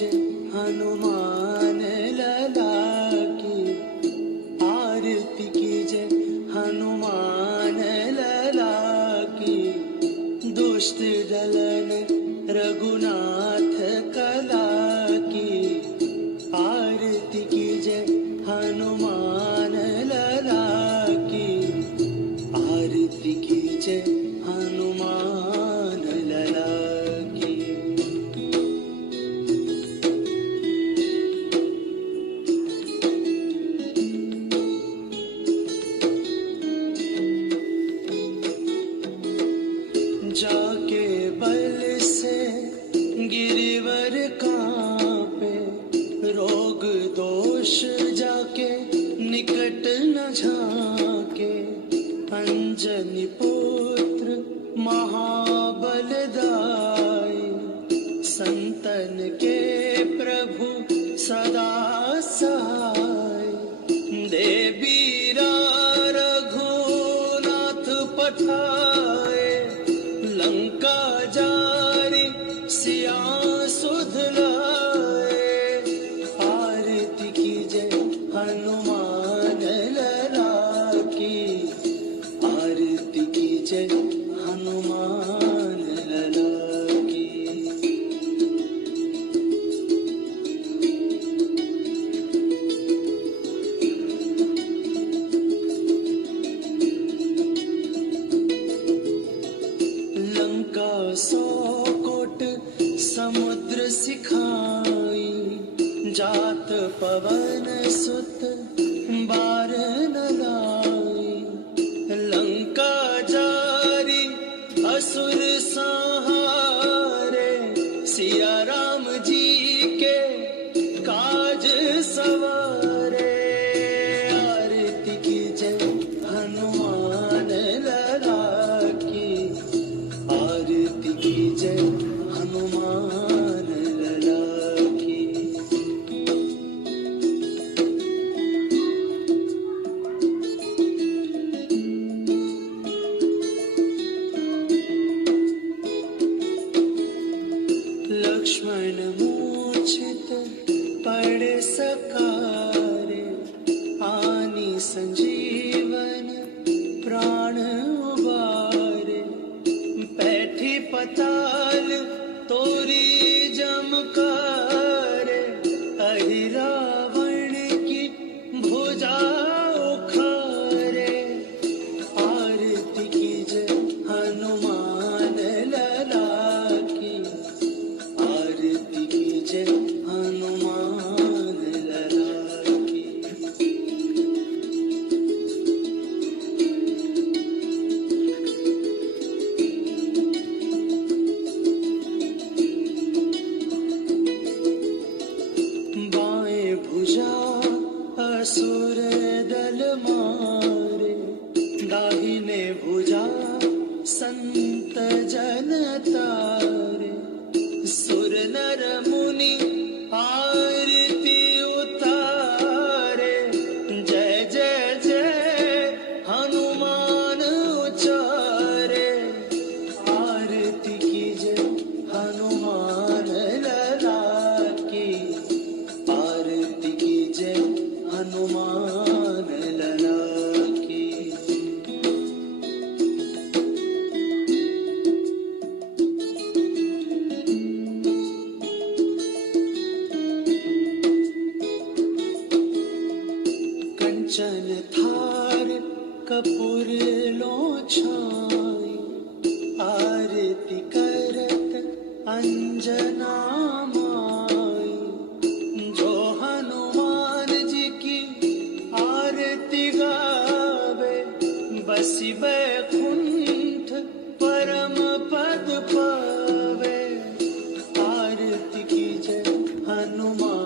जय हनुमान लला की, आरती कीजिए हनुमान लला की। दुष्ट दलन रघुनाथ कला की, आरती कीजिए हनुमान लला की, आरती कीजिए हनुमान लला की। जाके बल से गिरिवर कांपे, रोग दोष जाके निकट न झाके। अंजनी पुत्र महाबलदाई, संतन के प्रभु सदा सहाय। देवीरा रघुनाथ पठाए, लंका जारी सिया सुध लाए। आरती कीजिए हनुमान लला की, आरती कीजिए हनुमान लला की। लंका 100 कोट समुद्र सिखाई, जात पवन सुत बार न लाई। लंका जारी असुर संहारे, सिया राम जी के काज सवारे। आरती कीजिए हनुमान लला की, आरती कीजिए हनुमान लला की। लक्ष्मण मूर्छित पड़े सकारे, आनी संजीवन प्राण उबारे। बैठी पताल तोरी जमकारे, अहि रावण की भुजा उखारे। आरती कीजिए हनुमान लला की, आरती कीजिए हनुमान लला की। बाएं भुजा असुर दल मारे, दाहिने भुजा संत जन तारे। सुर नर मुनि आरती उतारे, जय जय जय हनुमान उचारे। आरती कीजिए हनुमान लला की, आरती कीजिए हनुमान लला की। कंचन थार कपूर लो छाई, आरती करत अंजना माई। जो हनुमान जी की आरती गावे, बसी बैकुंठ परम पद पावे। आरती कीजिए हनुमान